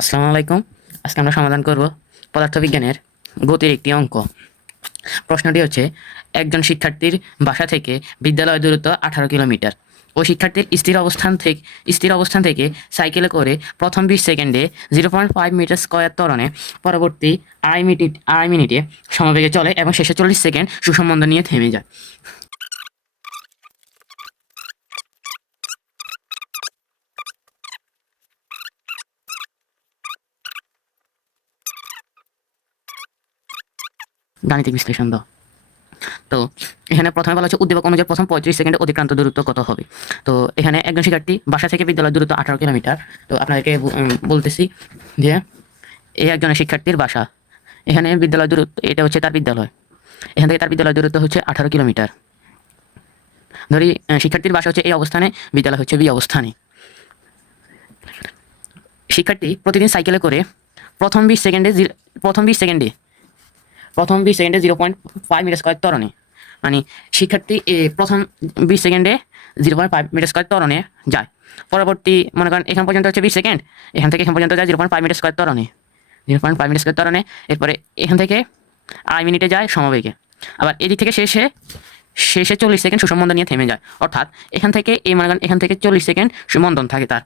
আসসালামু আলাইকুম। আজকে আমরা সমাধান করব পদার্থবিজ্ঞানের গতির একটি অঙ্ক। প্রশ্নটি হচ্ছে, একজন শিক্ষার্থীর বাসা থেকে বিদ্যালয় দূরত্ব 18 কিলোমিটার। ওই শিক্ষার্থীর স্থির অবস্থান থেকে সাইকেলে করে প্রথম 20 সেকেন্ডে 0.5 মিটার স্কয়ার ত্বরণে, পরবর্তী আড়াই মিনিটে সমবেগে চলে এবং শেষে 40 সেকেন্ড সুষম নিয়ে থেমে যায়। গাণিতিক বিশ্লেষণ দাও। তো এখানে প্রথমে বলা হচ্ছে উদ্দীপক অনুযায়ী প্রথম 35 সেকেন্ডে অতিক্রান্ত দূরত্ব কত হবে। তো এখানে একজন শিক্ষার্থী বাসা থেকে বিদ্যালয় দূরত্ব 18 কিলোমিটার। তো আপনাকে বলতেছি যে এই একজনের শিক্ষার্থীর বাসা, এখানে বিদ্যালয় দূরত্ব, এটা হচ্ছে তার বিদ্যালয়, এখান থেকে তার বিদ্যালয় দূরত্ব হচ্ছে 18 কিলোমিটার। ধরি শিক্ষার্থীর বাসা হচ্ছে এই অবস্থানে, বিদ্যালয় হচ্ছে বি অবস্থানে। শিক্ষার্থী প্রতিদিন সাইকেলে করে প্রথম 20 সেকেন্ডে 0.5 মিটার স্কয়ার ত্বরণে, মানে শিক্ষার্থী প্রথম 20 সেকেন্ডে 0.5 মিটার স্কয়ার ত্বরণে যায়। পরবর্তী মনে করেন এখান পর্যন্ত হচ্ছে 20 সেকেন্ড, এখান থেকে এখান পর্যন্ত যায় 0.5 মিটার স্কয়ার ত্বরণে, 0.5 মিটার স্কয়ার ত্বরণে। এরপরে এখান থেকে আড়াই মিনিটে যায় সমবেগে। আবার এদিক থেকে শেষে 40 সেকেন্ড সুষম মন্দন নিয়ে থেমে যায়। অর্থাৎ এখান থেকে এই মনে করেন এখান থেকে 40 সেকেন্ড মন্দন থাকে, তার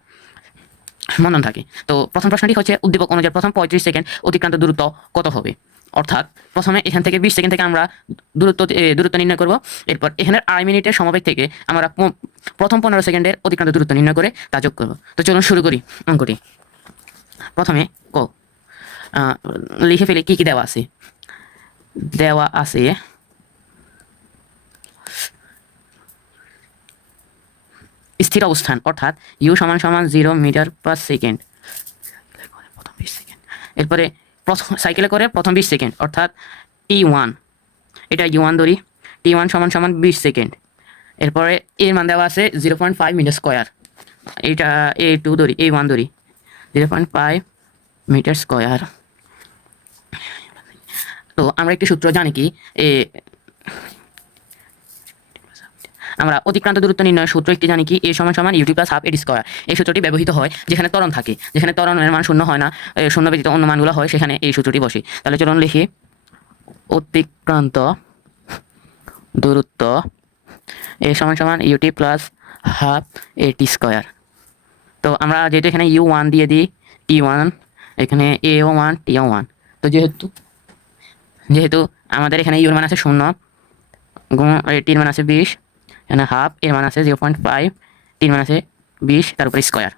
মন্দন থাকে। তো প্রথম প্রশ্নটি হচ্ছে উদ্দীপক অনুযায়ী প্রথম 35 সেকেন্ড অতিক্রান্ত দূরত্ব কত হবে। অর্থাৎ প্রথমে এখান থেকে 20 সেকেন্ড থেকে আমরা দূরত্ব নির্ণয় করব। এরপর এখানের আড়াই মিনিটের সমবেগ থেকে আমরা প্রথম 15 সেকেন্ডের অতিক্রান্ত দূরত্ব নির্ণয় করে তা যোগ করব। তো চলুন শুরু করি অঙ্কটি। প্রথমে ক লিখে ফেলি কি কি দেওয়া আছে। দেওয়া আছে স্থির অবস্থান, অর্থাৎ ইউ সমান সমান 0 মিটার/সেকেন্ড। প্রথম 20 সেকেন্ড, এরপরে সাইকেলে করে প্রথম 20 সেকেন্ড অর্থাৎ T1, এটা U1 ধরি। T1 সমান সমান 20 সেকেন্ড। এরপরে এর মান দেওয়া আছে 0.5 মিটার স্কোয়ার, এইটা A2 ধরি, A1 ধরি, 0.5 মিটার স্কোয়ার। তো আমরা একটি সূত্র জানি কি, আমরা অতিক্রান্ত দূরত্ব নির্ণয়ের সূত্র একটি জানি কি, এ সমান সমান ইউটি প্লাস হাফ এটি স্কোয়ার। এই সূত্রটি ব্যবহৃত হয় যেখানে ত্বরণ থাকে, যেখানে ত্বরণের মান শূন্য হয় না, শূন্য ব্যতীত অন্য মানগুলো হয়, সেখানে এই সূত্রটি বসে। তাহলে চলুন লিখি, অতিক্রান্ত দূরত্ব এ সমান সমান ইউটি প্লাস হাফ এটি স্কোয়ার। তো আমরা যেহেতু এখানে U1 দিয়ে দিই, T1, এখানে AO1 TO1। তো যেহেতু আমাদের এখানে ইউর মান আছে 0, টির মান আছে 20, এখানে হাফ, এর মান আছে 0.5, টির মান আছে 20, তার উপরে স্কোয়ার।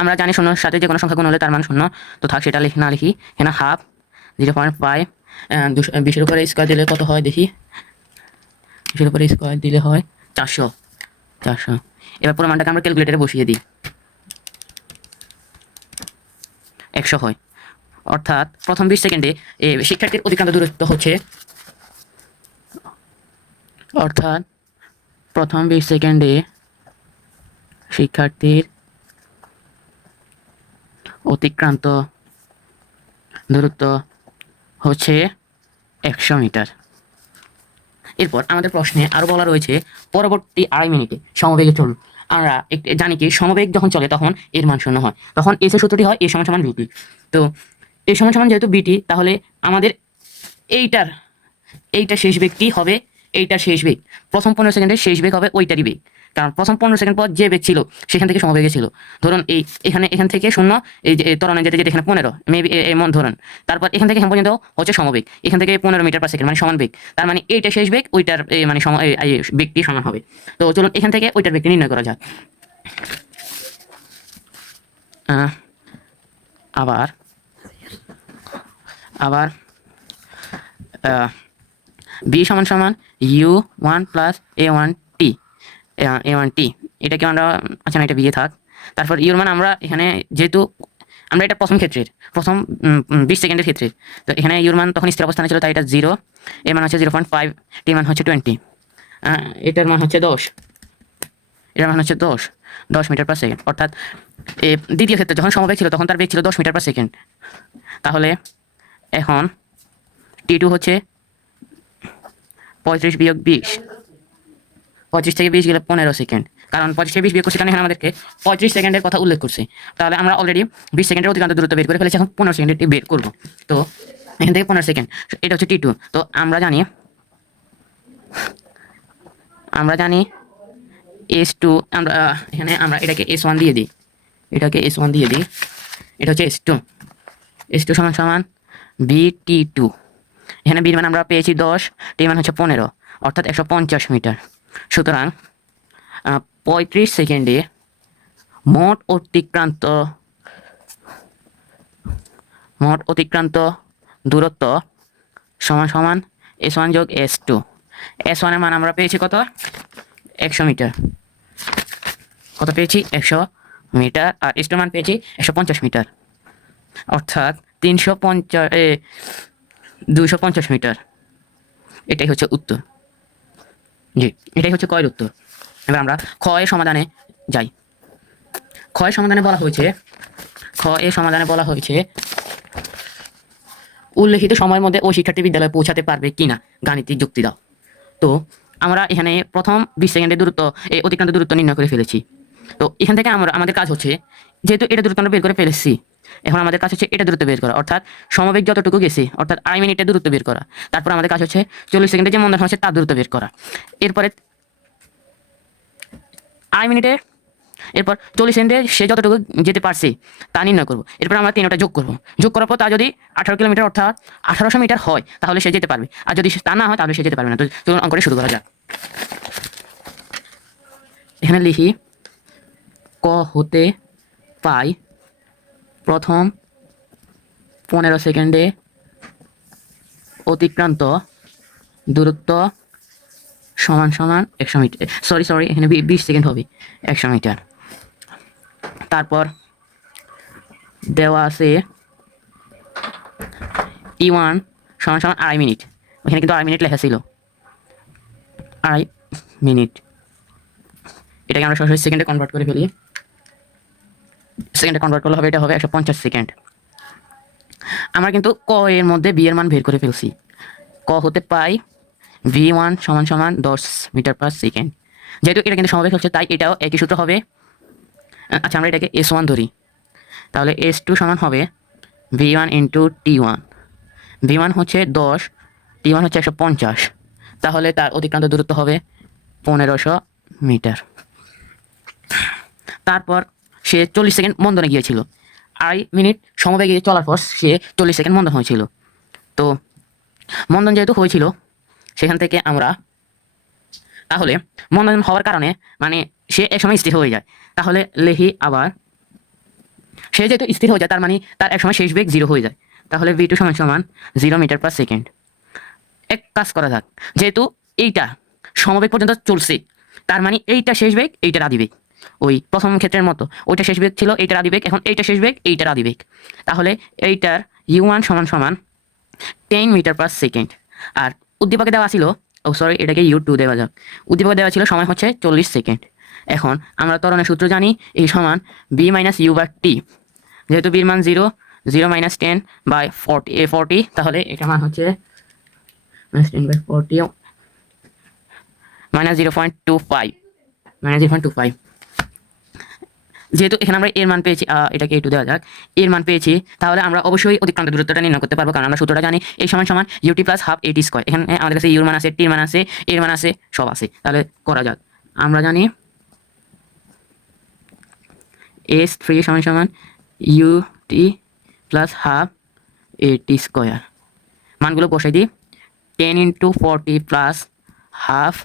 আমরা জানি শূন্যর সাথে যে কোনো সংখ্যা গুণ হলে তার মান 0, তো থাক সেটা না লিখি। এখানে হাফ 0.5, 20-এর উপরে স্কোয়ার দিলে কত হয় দেখি, 20-এর উপরে স্কোয়ার দিলে হয় 400। এবার পুরো মানটাকে আমরা ক্যালকুলেটারে বসিয়ে দিই, 100 হয়। অর্থাৎ প্রথম 20 সেকেন্ডে শিক্ষার্থীর অতিক্রান্ত দূরত্ব হচ্ছে, অর্থাৎ প্রথম 20 সেকেন্ডে শিক্ষার্থীর অতিক্রান্ত দূরত্ব হচ্ছে 100 মিটার। এরপর আমাদের প্রশ্নে আরও বলা রয়েছে পরবর্তী আড়াই মিনিটে সমবেগে চলুন। আমরা জানি কি সমবেগ যখন চলে তখন এর মান 0 হয়, তখন এস এর সূত্রটি হয় এ সমান সমান বিটি। তো এ সমান সমান যেহেতু বিটি, তাহলে আমাদের এইটা শেষ বেগটি হবে, এইটার শেষ বেগ প্রথম 15 সেকেন্ডের শেষ বেগ হবে ওইটারই বেগ, কারণ প্রথম 15 সেকেন্ড পর যে বেগ ছিল সেখান থেকে সমবেগে ছিল। ধরুন এখান থেকে 0, এই যে ত্বরণে যেতে যেতে এখানে 15, মেবি এমন ধরুন। তারপর এখান থেকে এখান পর্যন্ত হচ্ছে সমবেগ, এখান থেকে 15 মিটার/সেকেন্ড মানে সমান বেগ। তার মানে এইটা শেষ বেগ, ওইটার মানে বেগটি সমান হবে। তো চলুন এখান থেকে ওইটার বেগটি নির্ণয় করা যাক। আবার আবার বি সমান সমান U1 প্লাস A1T, A1T, এটাকে আমরা, আচ্ছা না এটা বিয়ে থাক। তারপর ইউর মান আমরা এখানে যেহেতু আমরা এটা প্রথম 20 সেকেন্ডের ক্ষেত্রে, তো এখানে ইউর মান তখন স্থির অবস্থানে ছিল, তাই এটা 0, এর মান হচ্ছে 0.5, টির মান হচ্ছে 20, এটার মান হচ্ছে 10, এটার মান হচ্ছে 10 মিটার/সেকেন্ড। অর্থাৎ দ্বিতীয় ক্ষেত্রে যখন সমবেগ ছিল তখন তার বেগ ছিল 10 মিটার/সেকেন্ড। তাহলে এখন T2 হচ্ছে 35 বিয়োগ 20, 25 থেকে 20 গেলে 15 সেকেন্ড, কারণ 25 থেকে 20 বিয়োগ করছে, কারণ এখানে আমাদেরকে 35 সেকেন্ডের কথা উল্লেখ করছে। তাহলে আমরা অলরেডি 20 সেকেন্ডের অতিক্রান্ত দূরত্ব বের করে ফেলেছি, এখন 15 সেকেন্ডেরটি বের করবো। তো এখান থেকে 15 সেকেন্ড, এটা হচ্ছে T2। তো আমরা জানি S2, আমরা এখানে আমরা এটাকে S1 দিয়ে দিই, এটা হচ্ছে S2 সমান সমান BT2। এখানে বির মান আমরা পেয়েছি 10, টি মান হচ্ছে 15, অর্থাৎ 150 মিটার। সুতরাং 35 সেকেন্ডে মোট অতিক্রান্ত দূরত্ব সমান সমান S1 যোগ S2। S1 এর মান আমরা পেয়েছি কত? 100 মিটার। কত পেয়েছি? 100 মিটার। আর S2 মান পেয়েছি 150 মিটার, অর্থাৎ 250 মিটার। এটাই হচ্ছে উত্তর। জি, এটাই হচ্ছে কয়ের উত্তর। এবার আমরা খ এর সমাধানে যাই। খ এর সমাধানে বলা হয়েছে উল্লেখিত সময়ের মধ্যে ওই শিক্ষার্থী বিদ্যালয়ে পৌঁছাতে পারবে কিনা গাণিতিক যুক্তি দাও। তো আমরা এখানে প্রথম 20 সেকেন্ডের দূরত্ব, এই অতিক্রান্ত দূরত্ব নির্ণয় করে ফেলেছি। তো এখান থেকে আমাদের কাজ হচ্ছে, যেহেতু এটা দূরত্ব আমরা বের করে ফেলেছি, এখন আমাদের কাজ হচ্ছে এটা দূরত্ব বের করা, অর্থাৎ সমবেগ যতটুকু গেছে, অর্থাৎ আড়াই মিনিটের দূরত্ব বের করা। তারপর আমাদের কাজ হচ্ছে 40 সেকেন্ডে যে মন্দন হচ্ছে তার দূরত্ব বের করা। এরপরে আড়াই মিনিটে, এরপর 40 সেকেন্ডে সে যতটুকু যেতে পারছে তা নির্ণয় করবো। এরপর আমরা 3টা যোগ করবো। যোগ করার পর তা যদি 18 কিলোমিটার অর্থাৎ 1800 মিটার হয় তাহলে সে যেতে পারবে, আর যদি তা না হয় তাহলে সে যেতে পারবে না। তো চলুন অঙ্কটা শুরু করা যাক। এখানে লিখি ক হতে পাই প্রথম 15 সেকেন্ডে অতিক্রান্ত দূরত্ব সমান সমান 100 মিটার, সরি এখানে 20 সেকেন্ড হবে, 100 মিটার। তারপর দেওয়া আছে E1 সমান সমান আড়াই মিনিট। এখানে কিন্তু আড়াই মিনিট লেখা ছিল, আড়াই মিনিট। এটাকে আমরা সরাসরি সেকেন্ডে কনভার্ট করে ফেলি। সেকেন্ডে কনভার্ট করলে হবে, এটা হবে 150 সেকেন্ড। আমরা কিন্তু ক এর মধ্যে বি এর মান বের করে ফেলছি। ক হতে পাই V1 সমান সমান 10 মিটার পার সেকেন্ড। যেহেতু এটা কিন্তু সমবেগ হচ্ছে তাই এটাও একই সূত্র হবে। আচ্ছা, আমরা এটাকে S1 ধরি, তাহলে S2 সমান হবে V1 ইন্টু T1। V1 হচ্ছে 10, T1 হচ্ছে 150, তাহলে তার অতিক্রান্ত দূরত্ব হবে 1500 মিটার। তারপর সে 40 সেকেন্ড মন্দনে গিয়েছিল। আড়াই মিনিট সমবেগে চলার পর সে 40 সেকেন্ড মন্দন হয়েছিল। তো মন্দন যেহেতু হয়েছিল, সেখান থেকে আমরা তাহলে মন্দন হওয়ার কারণে মানে সে এক সময় স্থির হয়ে যায়। তাহলে লিখি আবার, সে যেহেতু স্থির হয়ে যায় তার মানে তার এক সময় শেষ বেগ 0 হয়ে যায়। তাহলে V2 সমান সমান 0 মিটার পার সেকেন্ড। এক কাজ করা যাক, যেহেতু এইটা সমবেগ পর্যন্ত চলছে, তার মানে এইটা শেষ বেগ, এইটার আদিবেগ। ওই প্রথম ক্ষেত্রের মতো ওইটা শেষ বেগ ছিল, এইটার আদিবেগ, এখন এইটা শেষ বেগ, এইটার আদিবেগ। তাহলে এইটার U1 সমান সমান 10 মিটার পার সেকেন্ড। আর উদ্দীপকে দেওয়া ছিল, এটাকে U2 দেওয়া যাক। উদ্দীপকে দেওয়া ছিল সময় হচ্ছে 40 সেকেন্ড। এখন আমরা ত্বরণের সূত্র জানি, এই সমান B minus U by T। যেহেতু বির মান 0, 0 মাইনাস 10 বাই 40, তাহলে এটা মান হচ্ছে মাইনাস 10 বাই 40 মাইনাস 0.25। যেহেতু এখানে আমরা এর মান পেয়েছি, এটাকে একটু দেওয়া যাক, এর মান পেয়েছি, তাহলে আমরা অবশ্যই অতিক্রান্ত দূরত্বটা নির্ণয় করতে পারবো, কারণ আমরা সূত্রটা জানি, এই সমান সমান UT plus half AT square. এখানে আমাদের কাছে ইউর মান আছে, টির মান আছে, এর মান আছে, সব আছে। তাহলে করা যাক। আমরা জানি S3 সমান সমান UT plus half AT square. মানগুলো বসাই দিই, 10 into 40 plus half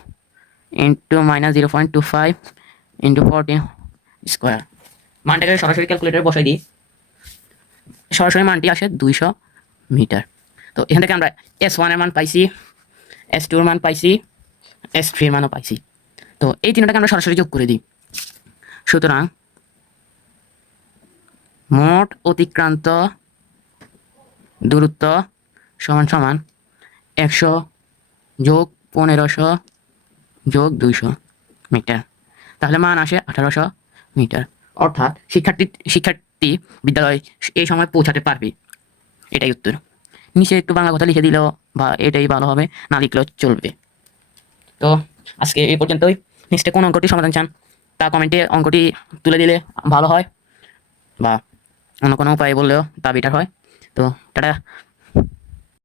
into minus 0.25 into 40 square. মানটাকে সরাসরি ক্যালকুলেটরে বসাই দিই, সরাসরি মানটি আসে 200 মিটার। তো এখান থেকে আমরা S1 এর মান পাইছি, S2 এর মান পাইছি, S3 এর মানও পাইছি। তো এই তিনটাকে আমরা সরাসরি যোগ করে দিই। সুতরাং মোট অতিক্রান্ত দূরত্ব সমান সমান 100 যোগ 1500 যোগ 200 মিটার। তাহলে মান আসে 1800 মিটার। অর্থাৎ শিক্ষার্থী বিদ্যালয়ে এই সময় পৌঁছাতে পারবে, এটাই উত্তর। নিচে একটু বাংলা কথা লিখে দিলেও বা এটাই ভালো হবে, না লিখলেও চলবে। তো আজকে এই পর্যন্তই। নেক্সটে কোন অঙ্কটি সমাধান চান? তা কমেন্টে অঙ্কটি তুলে দিলে ভালো হয়, বা অন্য কোনো উপায় বললেও তা বেটার হয়। তো টাটা।